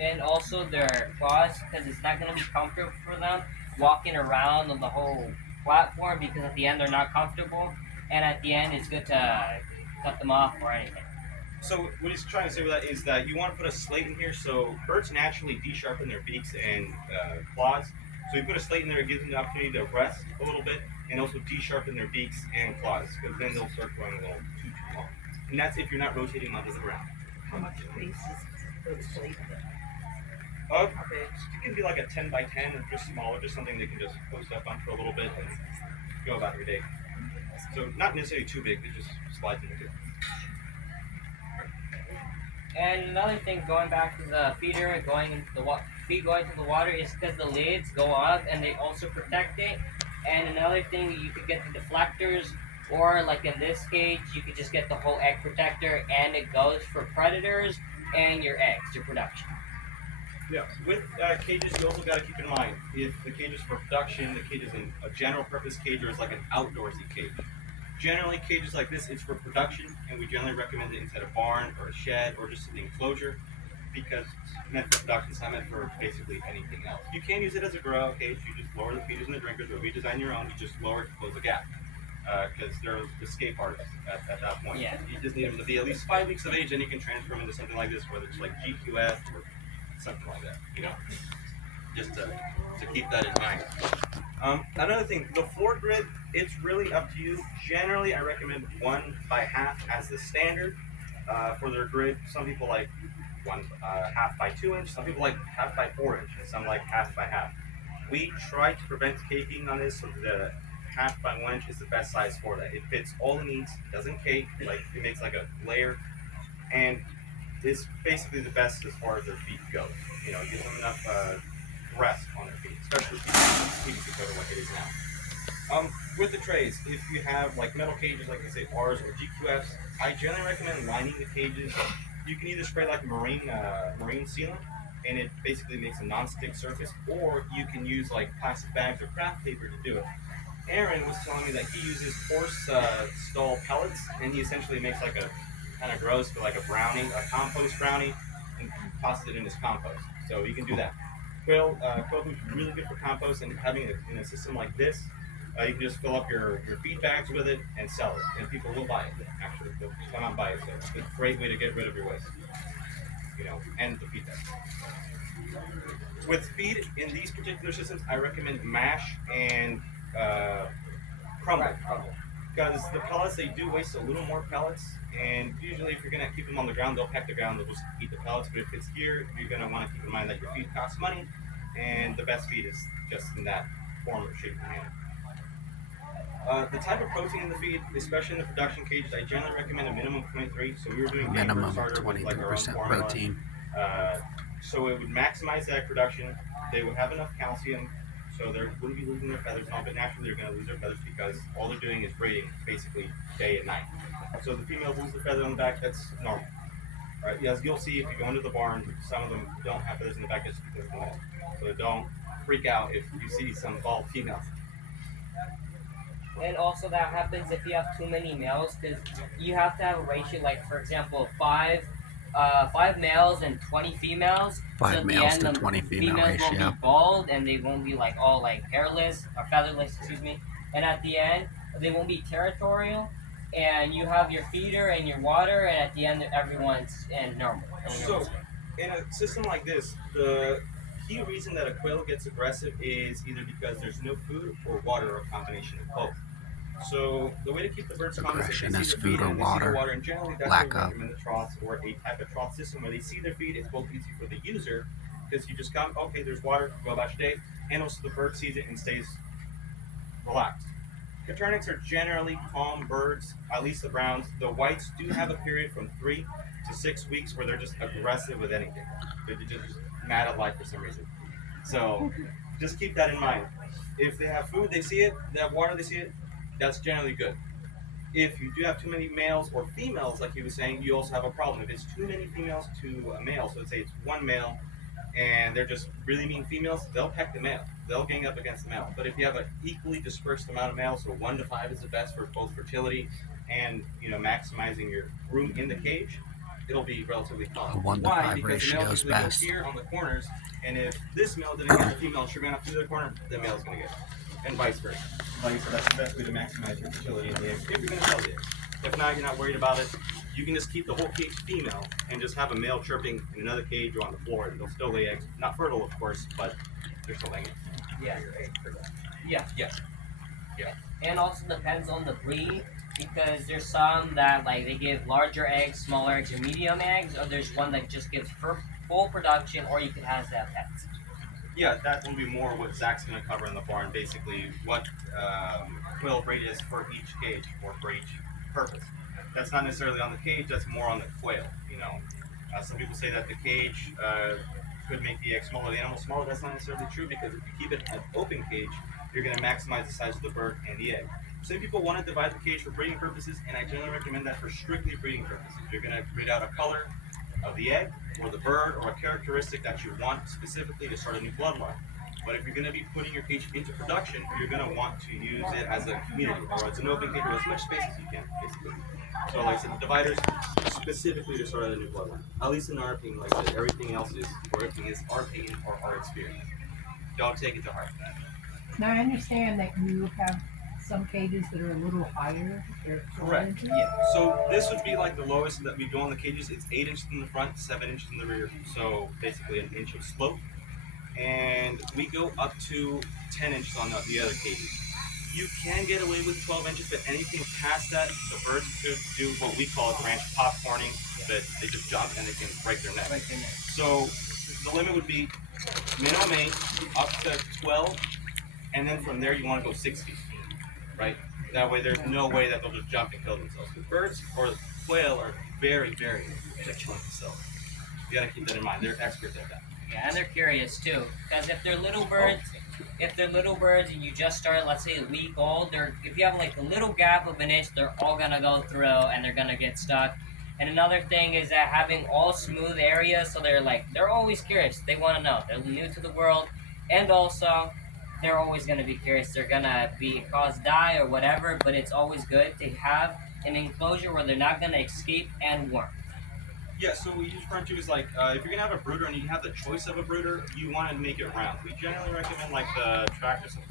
And also their claws, because it's not going to be comfortable for them walking around on the whole platform, because at the end they're not comfortable, and at the end it's good to cut them off or anything. So what he's trying to say with that is that you want to put a slate in here. So birds naturally de-sharpen their beaks and claws. So you put a slate in there, it gives them the opportunity to rest a little bit and also de-sharpen their beaks and claws because then they'll start growing a little too long. And that's if you're not rotating onto the ground. How much space is for the slate? It can be like a 10 by 10 or just smaller, just something they can just post up on for a little bit and go about your day. So not necessarily too big, it just slides into it. And another thing, going back to the feeder and going into the feed going to the water, is because the lids go up and they also protect it. And another thing, you could get the deflectors, or like in this cage, you could just get the whole egg protector, and it goes for predators and your eggs, your production. Yeah, with cages, you also got to keep in mind if the cage is for production, the cage is in a general purpose cage, or is like an outdoorsy cage. Generally, cages like this is for production, and we generally recommend it inside a barn or a shed or just an enclosure because it's meant for production. It's not meant for basically anything else. You can use it as a grow cage. You just lower the feeders and the drinkers, or redesign your own. You just lower it to close the gap because they're escape artists at that point. Yeah. You just need them to be at least 5 weeks of age, and you can transfer them into something like this, whether it's like GQF or something like that. Just to keep that in mind. Another thing, the floor grid, it's really up to you. Generally, I recommend 1/2 as the standard for their grid. Some people like 1/2 by 2 inch. Some people like 1/2 by 4 inch, and some like 1/2 by 1/2. We try to prevent caking on this, so the 1/2 by 1 inch is the best size for that. It fits all the needs, doesn't cake, like it makes like a layer, and is basically the best as far as their feet go. It gives them enough rest on their feet, especially PVC coated like it is now. With the trays, if you have like metal cages, like I say, ours or GQFs, I generally recommend lining the cages. You can either spray like marine sealant, and it basically makes a non-stick surface, or you can use like plastic bags or craft paper to do it. Aaron was telling me that he uses horse stall pellets, and he essentially makes like a kind of gross, but like a brownie, a compost brownie, and tosses it in his compost. So you can do that. Quail food is really good for compost, and having it in a system like this, you can just fill up your feed bags with it and sell it, and people will buy it. Actually, they'll come out and buy it. So it's a great way to get rid of your waste, and the feed bag. With feed in these particular systems, I recommend mash and crumble. Because the pellets, they do waste a little more pellets, and usually if you're going to keep them on the ground, they'll peck the ground, they'll just eat the pellets. But if it's here, you're going to want to keep in mind that your feed costs money, and the best feed is just in that form or shape and manner. The type of protein in the feed, especially in the production cages, I generally recommend a minimum of 23. So we were doing Minimum starter with like our own 23% formula. protein. So it would maximize egg production. They would have enough calcium, so they wouldn't be losing their feathers. But naturally, they're going to lose their feathers because all they're doing is breeding basically day and night. So the females lose the feather on the back. That's normal. Right? As you'll see, if you go into the barn, some of them don't have feathers in the back just because of the male. So don't freak out if you see some bald females. And also that happens if you have too many males, because you have to have a ratio, like for example, five males and 20 females. So Five at the males end, to the 20 female females won't ratio. be bald, and they won't be like all like hairless or featherless, excuse me. And at the end, they won't be territorial. And you have your feeder and your water, and at the end, everyone's in normal. So, in a system like this, the key reason that a quail gets aggressive is either because there's no food or water, or a combination of both. So the way to keep the birds calm is if Aggression they is see their food feed or and they see the water. water, and generally that's Lack why we of. recommend the troughs or a type of trough system where they see their feed. It's both easy for the user because you just come, okay, there's water, go about your day, and also the bird sees it and stays relaxed. Coternics are generally calm birds, at least the browns. The whites do have a period from 3 to 6 weeks where they're just aggressive with anything. They're just mad at life for some reason. So just keep that in mind. If they have food, they see it. They have water, they see it. That's generally good. If you do have too many males or females, like he was saying, you also have a problem. If it's too many females to a male, so let's say it's one male and they're just really mean females, they'll peck the male. They'll gang up against the male. But if you have an equally dispersed amount of males, so 1 to 5 is the best for both fertility and maximizing your room in the cage, it'll be relatively calm. A 1 to Why? 5 Because the ratio males is usually go best. here on the corners, and if this male didn't get the female sugar enough to the other corner, the male's gonna get it, and vice versa. Like I said, that's the best way to maximize your fertility in the eggs if you're gonna sell the eggs. If not, you're not worried about it. You can just keep the whole cage female and just have a male chirping in another cage or on the floor, and they'll still lay eggs. Not fertile, of course, but they're still laying eggs. Yeah. Yeah. Yes. And also depends on the breed because there's some that like they give larger eggs, smaller eggs, or medium eggs, or there's one that just gives full production, or you can have that pets. Yeah, that will be more what Zach's going to cover in the barn. Basically, what quail rate is for each cage or for each purpose. That's not necessarily on the cage. That's more on the quail. You know, some people say that the cage could make the egg smaller, the animal smaller. That's not necessarily true because if you keep it an open cage, you're going to maximize the size of the bird and the egg. Some people want to divide the cage for breeding purposes, and I generally recommend that for strictly breeding purposes. You're going to breed out a color of the egg or the bird or a characteristic that you want specifically to start a new bloodline. But if you're going to be putting your cage into production, you're going to want to use it as a community or as an open cage or as much space as you can, basically. So like I said, the dividers specifically to start out a new bloodline. At least in our opinion, like I said, everything else is, or everything is our opinion or our experience. Don't take it to heart. Now, I understand that you have some cages that are a little higher. They're Correct. Yeah. So this would be like the lowest that we do on the cages. It's 8 inches in the front, 7 inches in the rear. So basically an inch of slope. And we go up to 10 inches on the other cages. You can get away with 12 inches, but anything past that, the birds could do what we call ranch popcorning, that they just jump and they can break their neck. So the limit would be minimum 8 up to 12, and then from there you want to go 6 feet, right? That way there's no way that they'll just jump and kill themselves. The birds or the quail are very, very good at killing themselves. You gotta keep that in mind. They're experts at that. Yeah, and they're curious too, because if they're little birds and you just started, let's say a week old, if you have like a little gap of an inch, they're all gonna go through and they're gonna get stuck. And another thing is that having all smooth areas, so they're always curious. They want to know. They're new to the world, and also they're always gonna be curious. They're gonna be cause die or whatever, but it's always good to have an enclosure where they're not gonna escape and warm. Yeah, so we use front tubes like if you're gonna have a brooder and you have the choice of a brooder, you want to make it round. We generally recommend like the Tractor Supply.